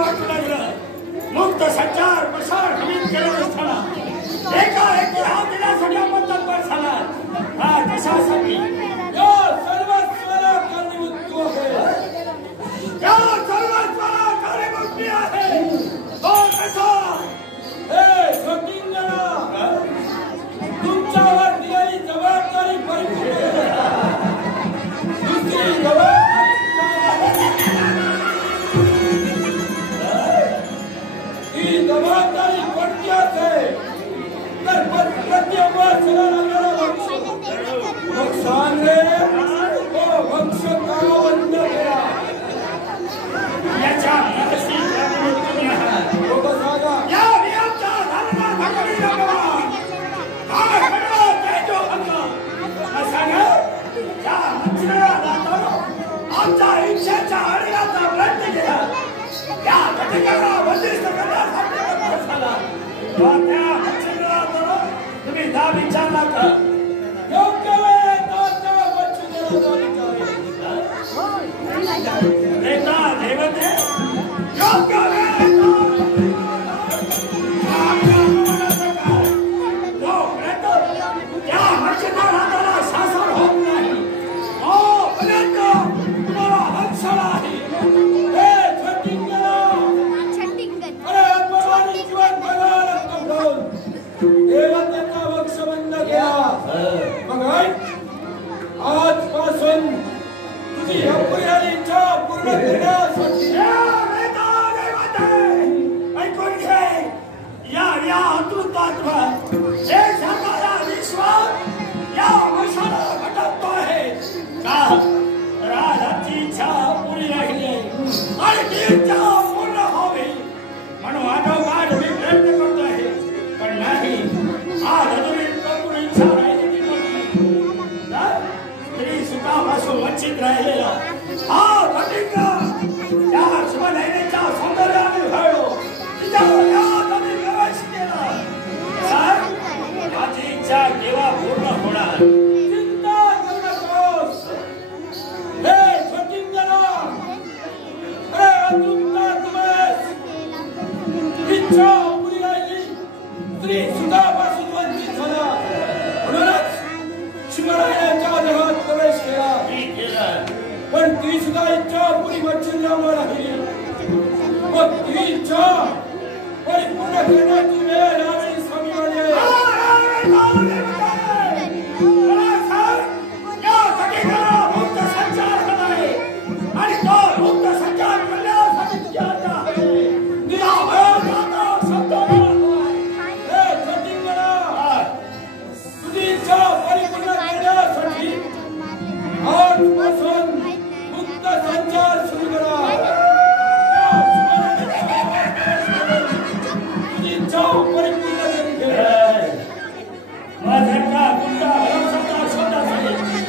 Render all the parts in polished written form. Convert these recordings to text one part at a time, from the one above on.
वाटू लागलं. मुक्त संचार प्रसार हमीत केलं असताना एका हा दिल्यासाठी आपण तत्पर झाला. हा कशासाठी? या सर्वस्वाला कारणीभूत तू आहे. या सर्वस्वाला कारणीभूत मी आहे. तो कसा? हे ज्योतिंद्रा, तुमच्यावर दिलेली जबाबदारी परिपूर्ण दुसरी जबाबदारी ही जबाबदारी कोणती असेल तर प्रत्येक वर्षाला मग सांग रे, तो वंश का बंद केला याच्या लोक सांगा. या नियमचा धर्म धर्मी भगवान हा खंड तेजो भंग सांगा. या मंत्र्याला आमच्या इच्छेच्या अडगाचा प्रयत्न केला. या घटकाला बंदिस्त करण्यासाठी झाला. त्या मंत्र्याला तुम्ही दाब विचारला का? योग्य वेळेत आता वंचिताला रेता देवते योग्य वेळेत या मंत्र्याला शासन होत नाही. पर्यंत तुम्हाला हंसाला आहे. अरे अपमानी जीवन बघायला करून देवतेचा वंश बंद केला. मग आजपासून तुझी अपुरी इच्छा पूर्ण करण्यासाठी ऐकून घे. या अतुत्वात्मा हे सांगायला विश्वास या वंशाला घटकतो आहे का? राजाची इच्छा पुरी राहिली आणि ती इच्छा पूर्ण व्हावी म्हणून आठोपाठ मी प्रयत्न करतो आहे. पण नाही, आज अजूनही पूर्ण इच्छा राहिलेली नाही. स्त्री सुखापासून वंचित राहिलेला हा प्रतिज्ञा त्या शिवनयनेच्या सौंदर्याने घडलो. तिच्या हृदयात मी प्रवेश केला. माझी इच्छा केव्हा पूर्ण होणार? चिंता करू नकोस. हे ज्योतिंद्रा, अरे अतुत्ता तुम्हाला इच्छा पुरी राहिली. स्त्री सुखापासून वंचित झाला म्हणूनच शिवरायांच्या देहात प्रवेश केला. पण ती सुद्धा इच्छा पुरी वंचितल्यामुळे राहिली. मग ती इच्छा परिपूर्ण करण्याची वेळ यावेळी स्वामी मुक्त संचार कराय आणि तो मुक्त संचार करण्यासाठी तुझी इच्छा परिपूर्ण करण्यासाठी आजपासून मुक्त संचार सुरू करा. तुझी इच्छा परिपूर्ण करून घे. माझ्या तुमचा संचार शोधासाठी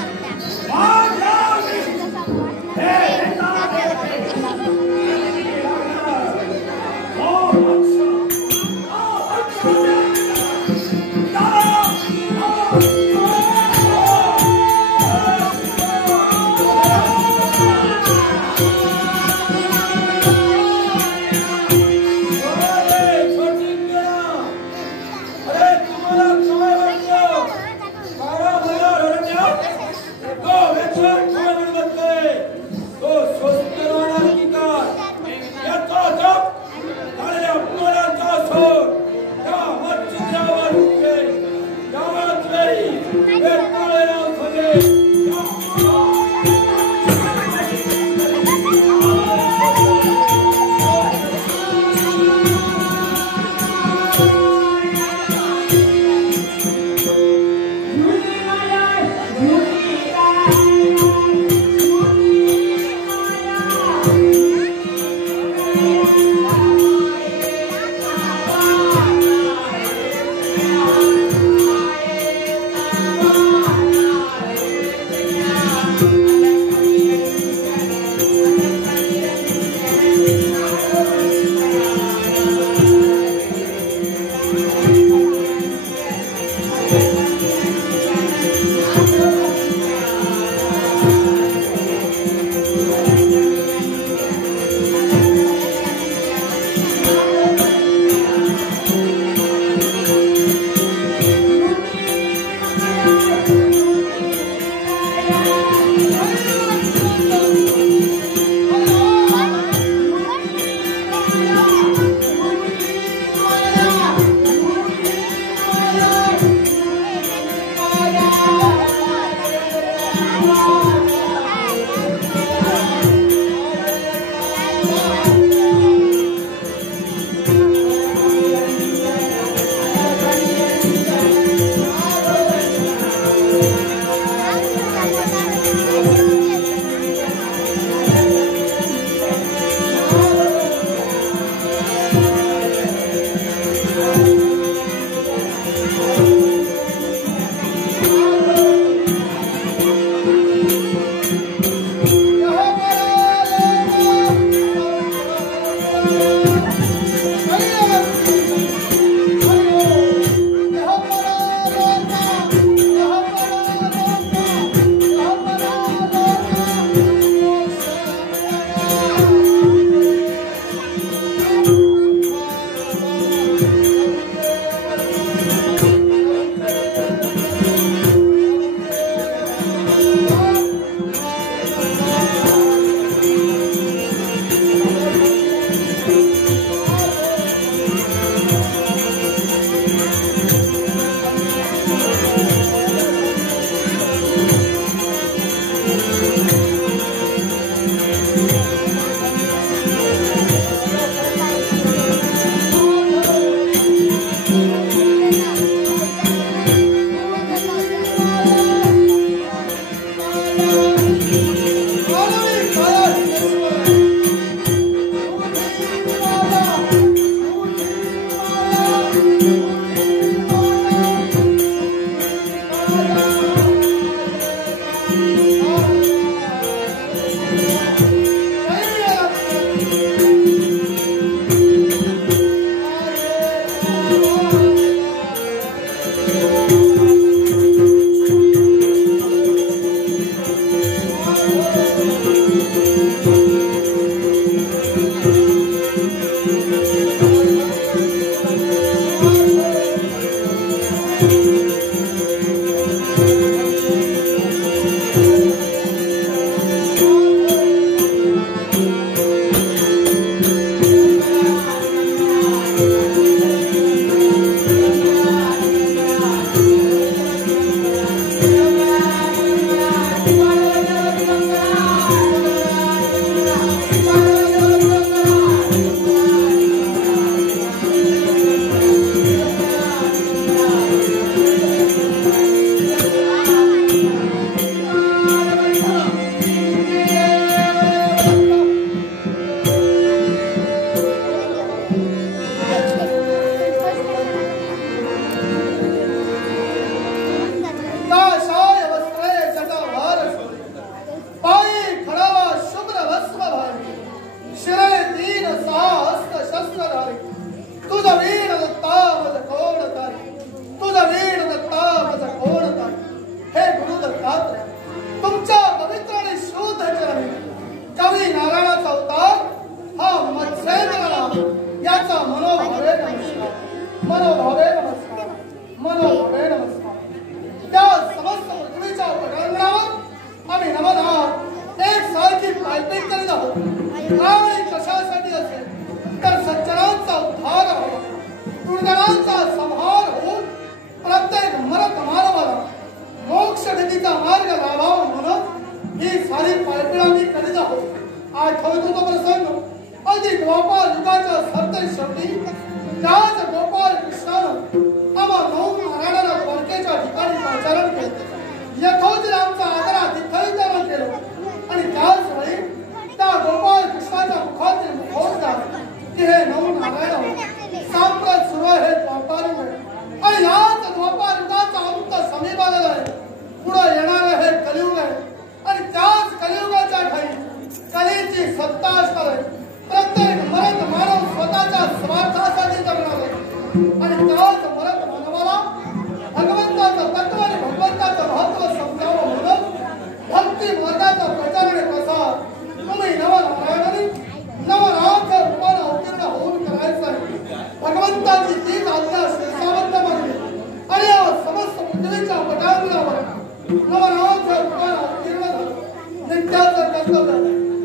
नित्याचं कर्तव्य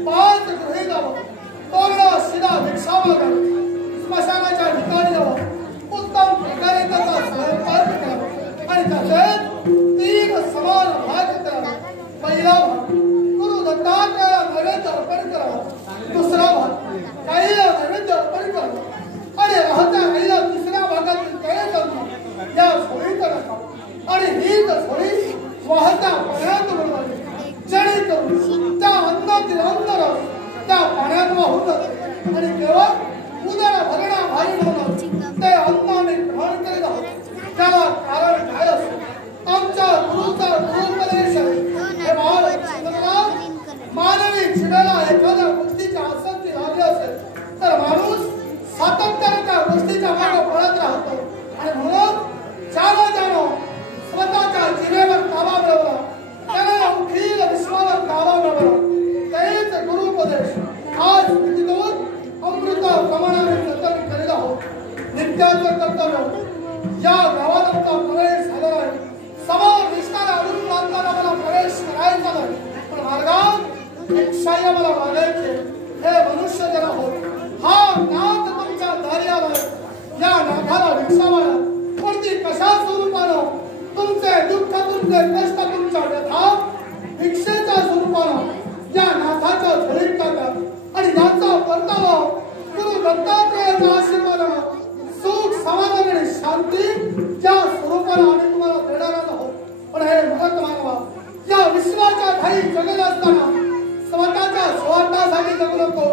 5 गृहीत तोरणा शिदा भिक्षावगर घेऊन ते अन्नाने ग्रहण करीत आहोत त्याला कारण काय असते आमच्या गुरुचा गुरुपदेश हे मानवी जीवनाला एखाद्या गोष्टीच्या आसक्ती लागली असेल तर माणूस सातत्याने त्या गोष्टीच्या मागे पळत राहतो आणि म्हणून ज्यानं स्वतःच्या जिभेवर ताबा मिळवला त्याने अखिल विश्वावर ताबा मिळवला तेच गुरुपदेश आज विधितून अमृत प्रमाणाने कर्तव्य करीत आहोत नित्याचं कर्तव्य या गावात आमचा प्रवेश झालेला आहे समोर दिसणाऱ्या अडून प्रांताला मला प्रवेश करायचा नाही पण मार्गात रिक्षाही मला मागायचे हे मनुष्य जन आहोत हा नाथ तुमच्या दारी आलाय या नाथाला रिक्षा मारा पण ती कशा स्वरूपानं तुमचे दुःख तुमचे कष्ट तुमच्या व्यथा भिक्षेच्या स्वरूपानं या नाथाच्या झोळीत टाकतात आणि याचा परतावा गुरु दत्तात्रेयाच्या आशीर्वादानं सुख समाधान आणि शांती या स्वरूपानं आम्ही तुम्हाला देणारच आहोत पण हे महत्व मानवा या विश्वाच्या ठाई जगत असताना स्वतःच्या स्वार्थासाठी जगू नको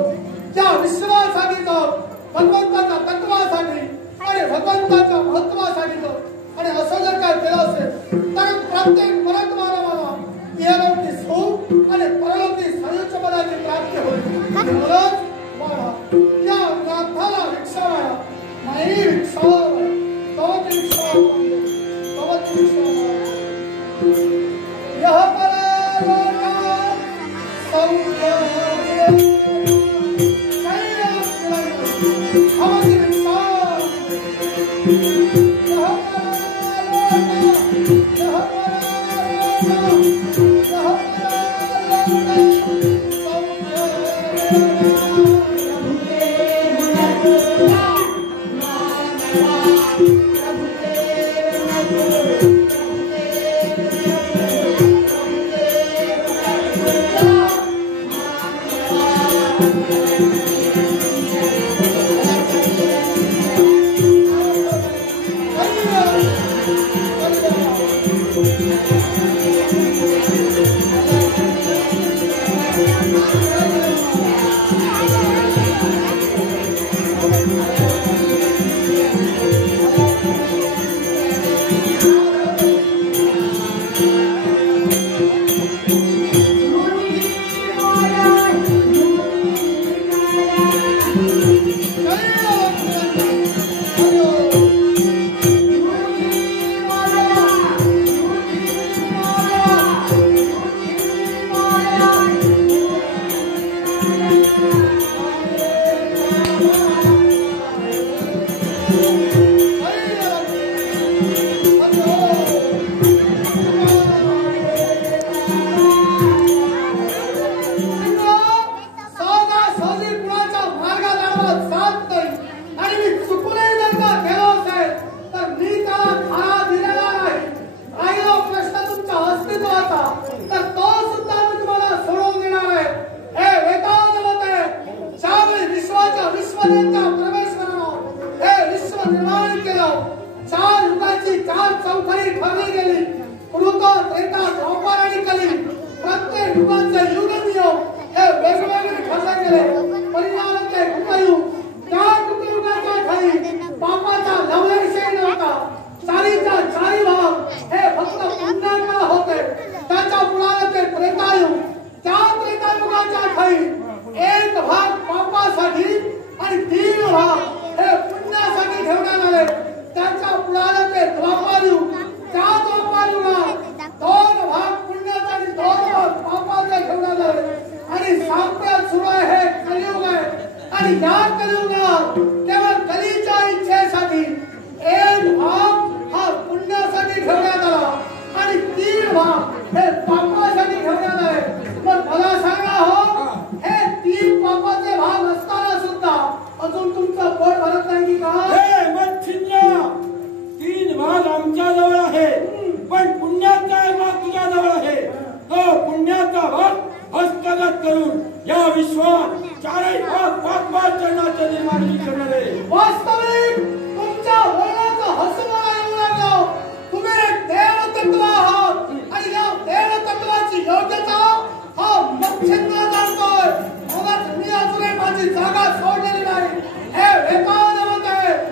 या विश्वासाठी जग भगवंताच्या तत्वासाठी आणि भगवंताच्या महत्वासाठी जग आणि असं जर काय केलं असेल तर प्रत्येक मरत मानवाला इहलोकी सुख आणि परलोकी संयुक्त पदाची प्राप्ती होईल म्हणूनच या नाथाला रिक्षा मारा नाही रिक्षा तवत रिक्षा तवत रिक्षा यह परालोका सौख्य हमारी रिक्षा जागा सोडलेली नाही हे वेतानवते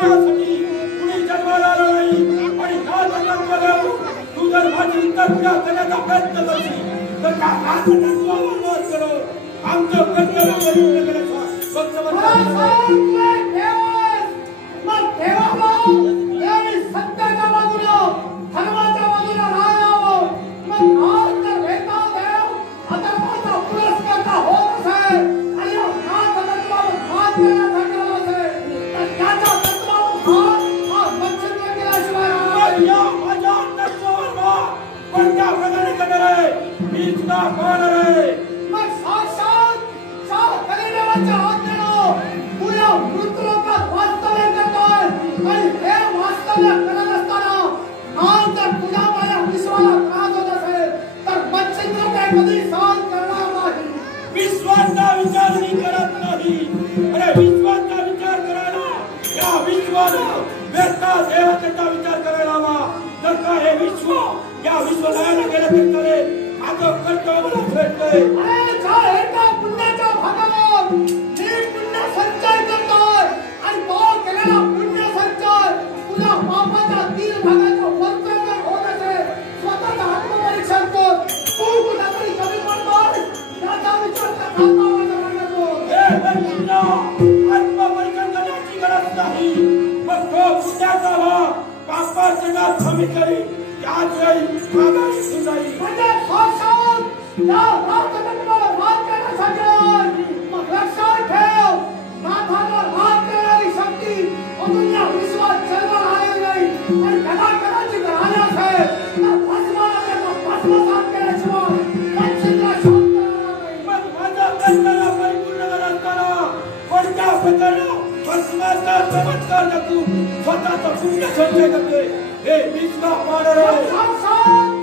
जगासाठी कुणी जन्माला आलं नाही आणि का जन्माला तू जर माझी उत्तर पुरा करण्याचा प्रयत्न करशील तर का मार्ग करो आमचं कर्तव्य पूर्ण करायचं फक्त मग ठेवावं आणि सत्याच्या बाजूला धर्माच्या बाजूला राहावं मग आज जर भेदभाव देव अधर्माचा पुरस्कार होत असेल आणि नाथ तत्वावर घात करण्यासाठी आला असेल तर त्याच्या तत्वावर घात हा मच्छिंद्र केल्याशिवाय या माझ्या तत्वावर कोणत्या प्रकारे करणार आहे मी सुद्धा पाहणार आहे मग साक्षात कलिदेवाच्या आज्ञेनं तू या मृत्यूलोकात वास्तव्य करतोय आणि हे वास्तव्य करत असताना नाम जर तुझ्या माझ्या विश्वाला त्रास होत असेल तर मच्छिंद्र ते कधी सहन करणार नाही विश्वाचा विचार मी करत नाही अरे विश्वाचा विचार करायला या विश्वाला वेता देवतेचा विचार करायला हवा जर का हे विश्व या विश्वलयाला गेलं तर माझं कर्तव्य मला भेटतंय अरे जा एका पुण्याच्या भागावर मी पुण्य संचय करतोय आणि तो केलेला पुण्य संचय तुझ्या पापाच्या 3 भागाचं वर्तन होत असेल स्वतःचं आत्मपरीक्षण कर तू कुठेतरी कमी पडतोय याचा विचार करता आत्मपरीक्षण करण्याची गरज नाही मग तो पुण्याचा भाग पापाचे नाव कमी करी त्याच वेळी मागाशी सुधारी म्हणजे साक्षात या राजतत्वावर मात करण्यासाठी मग लक्षात ठेव नाथावर मात करणारी शक्ती अजून या विश्वात जन्माला आलेली नाही आणि त्याला करायची जर आली असेल तर भस्माला त्याचा भस्मसात केल्याशिवाय मच्छिंद्र शांत राहणार नाही मग माझा कर्तव्य परिपूर्ण करत असताना कोणत्या प्रकारे भस्माचा चमत्कार दाखवून स्वतःचा पुण्य संचय करतोय हे विश्वा पाहणार आहे साक्षात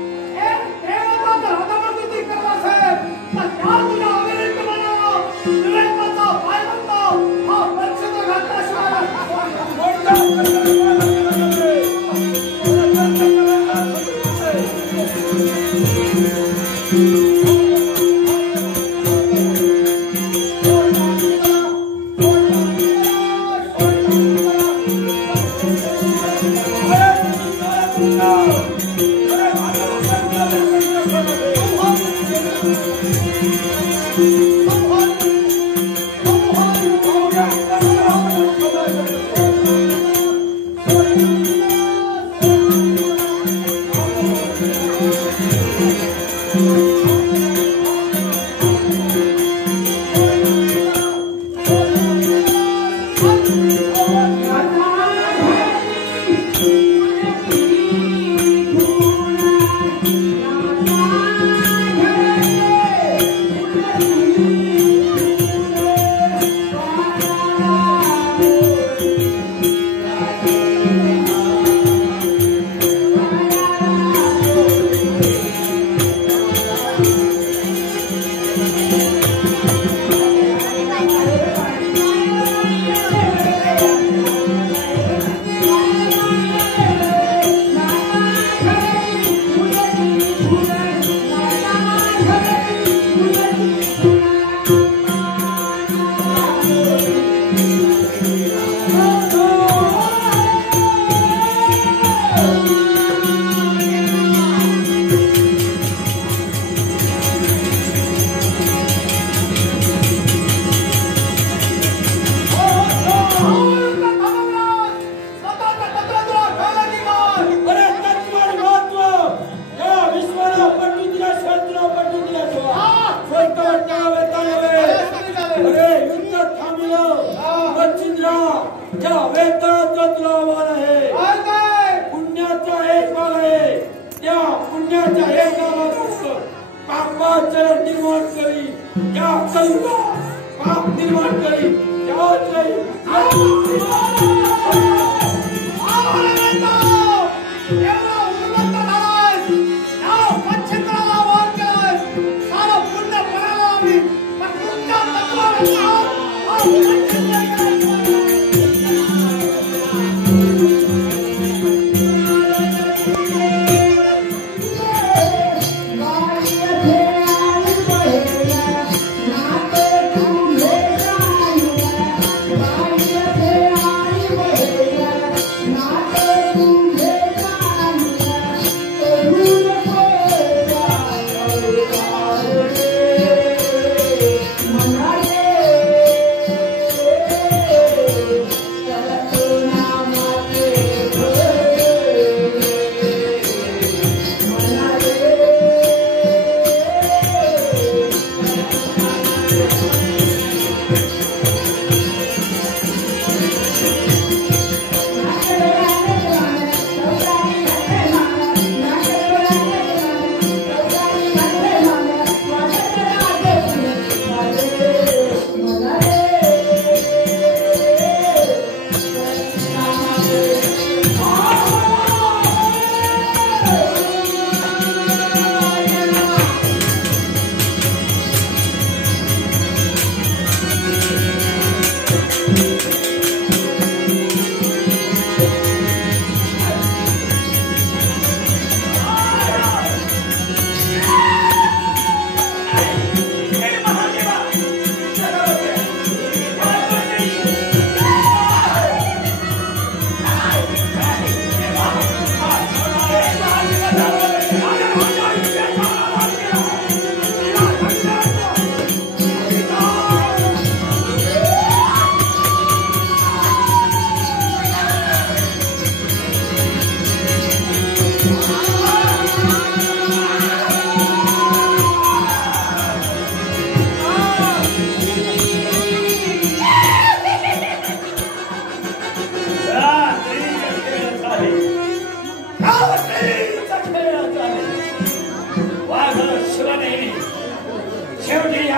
एक देवता जर अधोगती करत असेल तर त्या तुझ्या अविवेकपणाला विवेकाचा पायबंद हा मच्छिंद्र घातल्याशिवाय कोणत्या प्रकारे पालन केलं जाते Bye.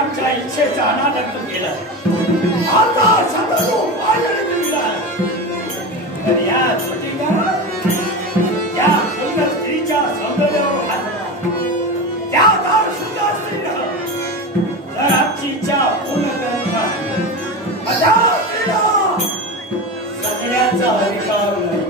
आमच्या इच्छेचा अनादर केला. आता सगळं पालन केला. तर या या सुंदर स्त्रीच्या सौंदर्यावर हात त्या सुंदर स्त्रीनं जर आमची इच्छा पूर्ण करत सगळ्याचा अधिकार नाही.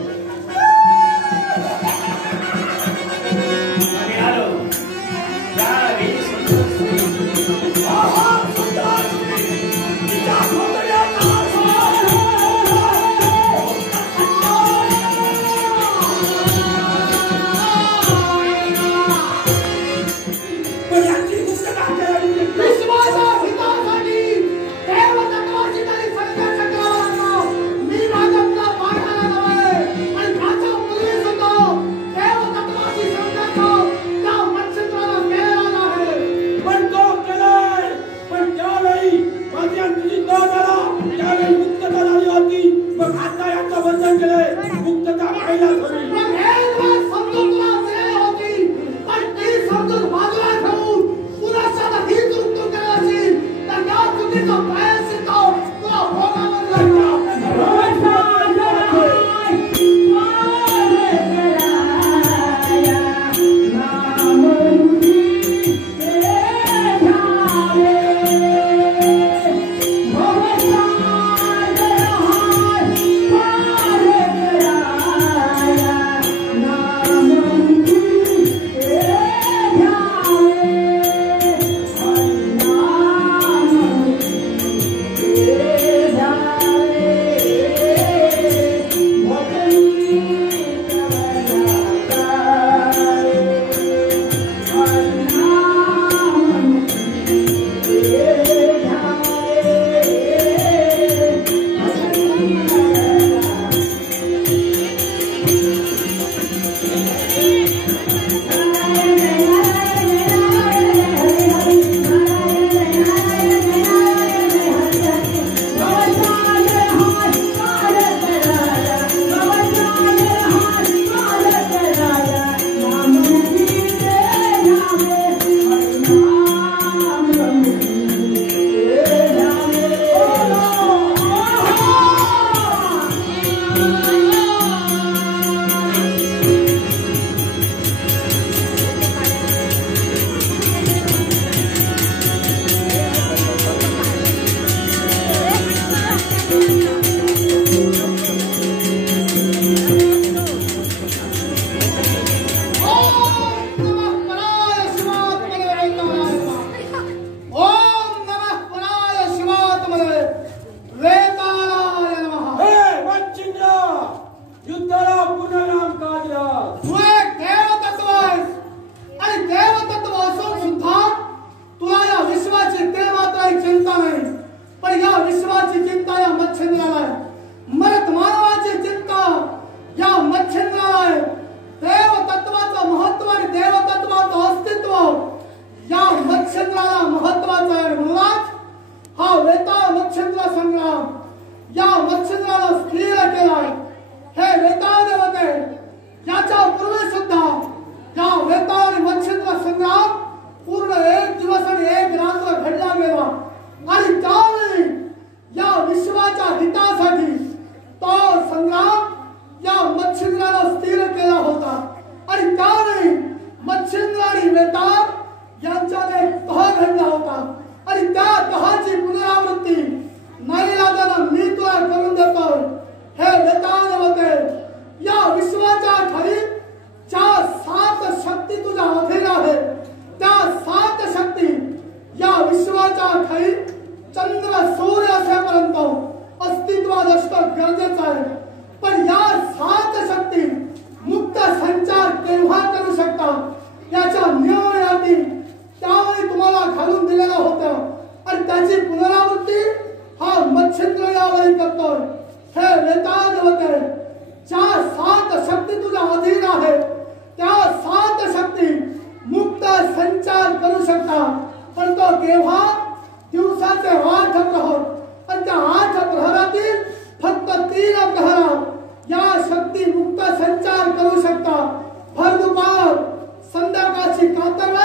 संध्याकाळची कातळ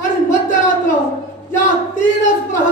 आणि मध्यरात्र या तीनच प्रहर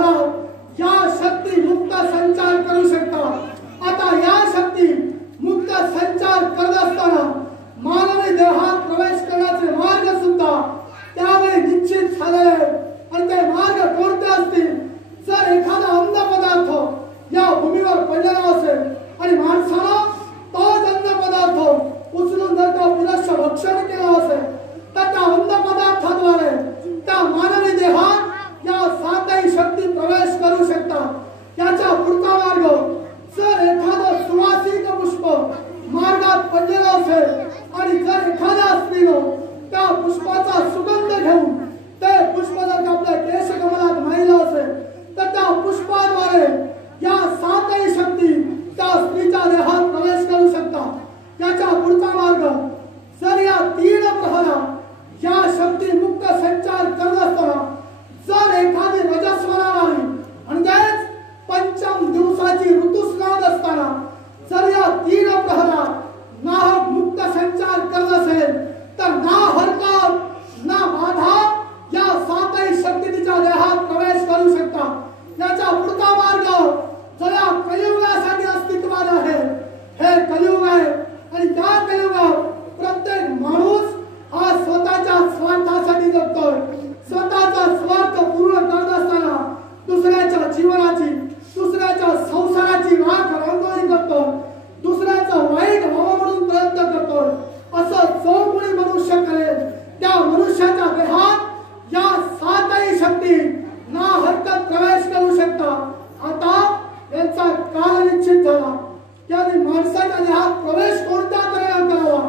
माणसाच्या देहात प्रवेश कोणत्या तऱ्हेने करावा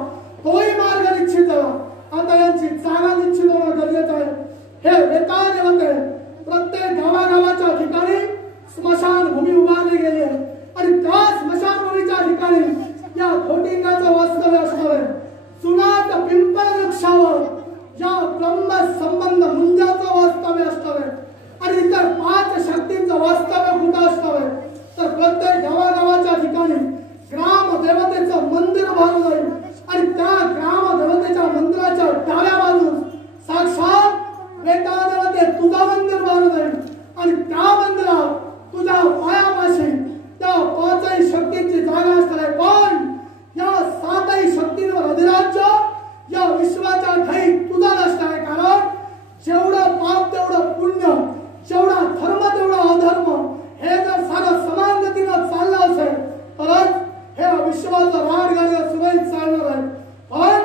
तोही मार्ग निश्चित झाला। आता यांची जागा निश्चित होणं गरजेचं आहे। हे वेताळ होते प्रत्येक गावागावाच्या ठिकाणी स्मशानभूमी उभारली गेली आहे आणि त्या स्मशानभूमीच्या ठिकाणी या खोटिंगाचं वास्तव्य असणार आहे। सुनाट पिंपळ वृक्षावर या ब्रह्म संबंध मुंजाचं वास्तव्य असणार आहे आणि इतर 5 शक्तींचं वास्तव्य कुठं असणार आहे तर प्रत्येक गावागावाच्या ठिकाणी ग्रामदेवतेचं मंदिर उभारलं जाईल आणि त्या ग्रामदेवतेच्या मंदिराच्या डाव्या बाजूस साक्षात वेताळ देवते तुझं मंदिर उभारलं जाईल आणि त्या मंदिरात तुझ्या पायापाशी त्या 5ही शक्तींची जागा असणार आहे। पण या 7ही शक्तींवर अधिराज्य या विश्वाच्या ठाई तुझा नसणार आहे। कारण जेवढं पाप तेवढं पुण्य, जेवढा धर्म तेवढा अधर्म, हे जर सारं समान गतीनं चाललं असेल तरच हे विश्वाचं राजगाडी सुरळीत चालणार आहे। पण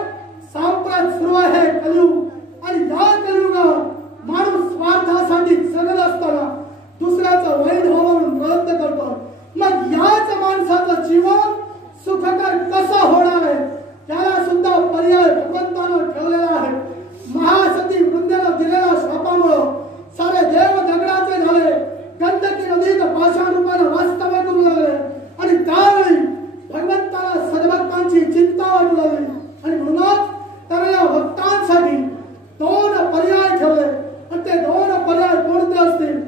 सांप्रत सुरू आहे कलियुग आणि या कलियुगात माणूस स्वार्थासाठी जगत असताना दुसऱ्याचं वाईट व्हावं म्हणून प्रयत्न करतो। मग याच माणसाचं जीवन सुखकर कसं होणार आहे त्याला सुद्धा पर्याय भगवंतानं ठेवलेला आहे। महासती वृंदेला दिलेल्या शापामुळे सारे देव दगडाचे झाले, गंडकी नदीत पाषाण रूपानं वास्तव्य करू लागले आणि त्यावेळी भगवंताला सद्भक्तांची चिंता वाटू लागली आणि म्हणूनच त्याने या भक्तांसाठी 2 पर्याय ठेवले आणि ते 2 पर्याय कोणते असतील?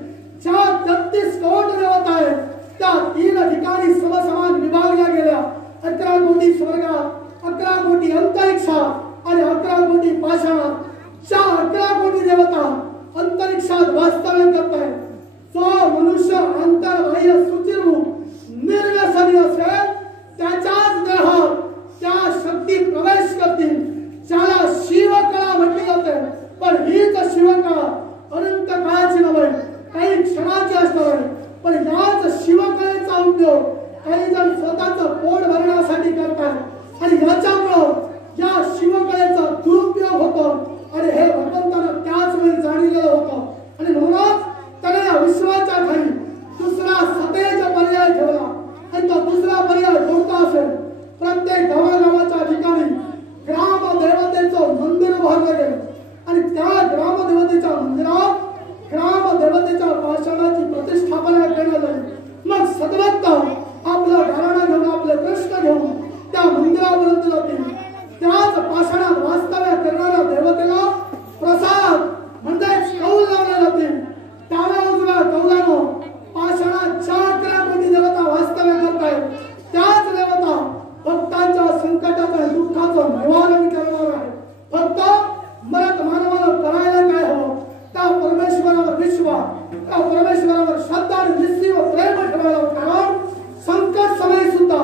ज्या 33 कोट देवता आहेत त्या 3 ठिकाणी समसमान विभागल्या गेल्या। 11 कोटी स्वर्गात, 11 कोटी अंतरिक्षात आणि 11 कोटी पाषाणात। ज्या 11 कोटी देवता अंतरिक्षात वास्तव्य करत आहेत, जो मनुष्य अंतर्बाह्य सुचिरभूत निर्व्यसनी असेल त्याच्याच देहात त्या शक्ती प्रवेश करतील ज्याला शिवकळा म्हटली जाते। पण हीच शिवकळा अनंत काळाची नव्हे, काही क्षणाची असणार आहे। पण याच शिवकळेचा उपयोग काही जण स्वतःचं पोट भरण्यासाठी करतात आणि याच्यामुळं या शिवकळेचा दुरुपयोग होतो आणि हे भगवंतानं त्याच वेळी जाणलेलं होतं आणि म्हणूनच त्याने या विश्वाच्या खाली दुसरा सतेज पर्याय ठेवला आणि तो दुसरा पर्याय कोणता असेल? प्रत्येक गावागावाच्या ठिकाणी ग्रामदेवतेचं मंदिर उभारलं गेलं आणि त्या ग्रामदेवतेच्या मंदिरात ग्रामदेवतेच्या पाषाणाची प्रतिष्ठापना करण्यात आली। मग सद्भक्त आपलं घराणं घेऊन, आपले कृष्ण घेऊन त्या मंदिरापर्यंत जातील। त्याच पाषाणात वास्तव्य करणाऱ्या देवतेला प्रसाद म्हणजे कौल लावले जातील। डाव्या उजव्या कौलानं पाषाणात 4 कोटी देवता वास्तव्य करत आहेत। त्याच देवता भक्तांच्या संकटाचं दुःखाचं निवारण करणार आहे। फक्त मरत मानवाला करायला काय हवं? त्या परमेश्वरावर विश्वास, त्या परमेश्वरावर श्रद्धा आणि निस्सीम प्रेम ठेवायला। कारण संकट समय सुद्धा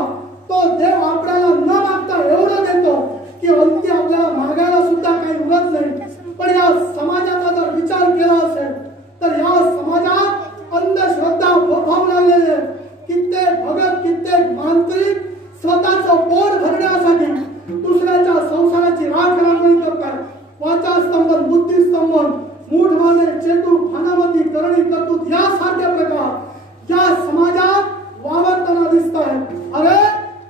तो देव आपल्याला न मागता एवढं देतो की अंती आपल्याला मागायला सुद्धा काही उरत नाही। पण या समाजाचा जर विचार केला असेल तर या समाजात अंधश्रद्धा फोफावू लागलेले कित्येक भगत, कित्येक मांत्रिक स्वतःचं पोट भरण्यासाठी दुसऱ्याच्या संसाराची राखणावी करतात। वाचास्तंभन, बुद्धिस्तंभन, मूढमाने, चेतू, फानामती, करणी, कर्तृत्व यासारखे प्रकार या समाजात वावरताना दिसत आहेत। अरे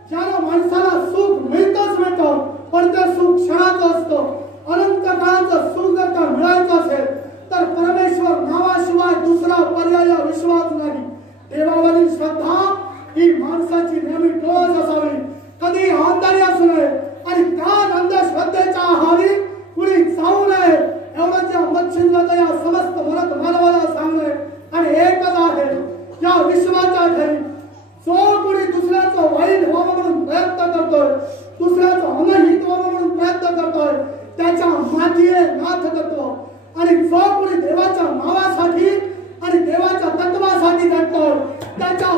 ज्याला माणसाला सुख मिळतच मिळतं पण ते सुख क्षणाचं असतं। अनंत काळाचं सुख जर का मिळायचं असेल तर परमेश्वर नावाशिवाय दुसरा पर्याय विश्वास नाही। देवावरील श्रद्धा ही माणसाची नेहमी डोळस असावी, कधी अंधारी असू नये आणि त्या अंधश्रद्धेच्या आहारी कुणी जाऊ नये एवढंच या मच्छिंद्राचं या समस्त मरत मानवाला सांगणे। आणि एकच आहे या विश्वाच्या ठाई जो कोणी दुसऱ्याचं वाईट व्हावं म्हणून प्रयत्न करतोय, दुसऱ्याचं अनहित व्हावं म्हणून प्रयत्न करतोय, त्याच्या मातीये नाथ करतो। आणि जो कोणी देवाच्या नावासाठी आणि देवाच्या तत्वासाठी जगतोय त्याच्या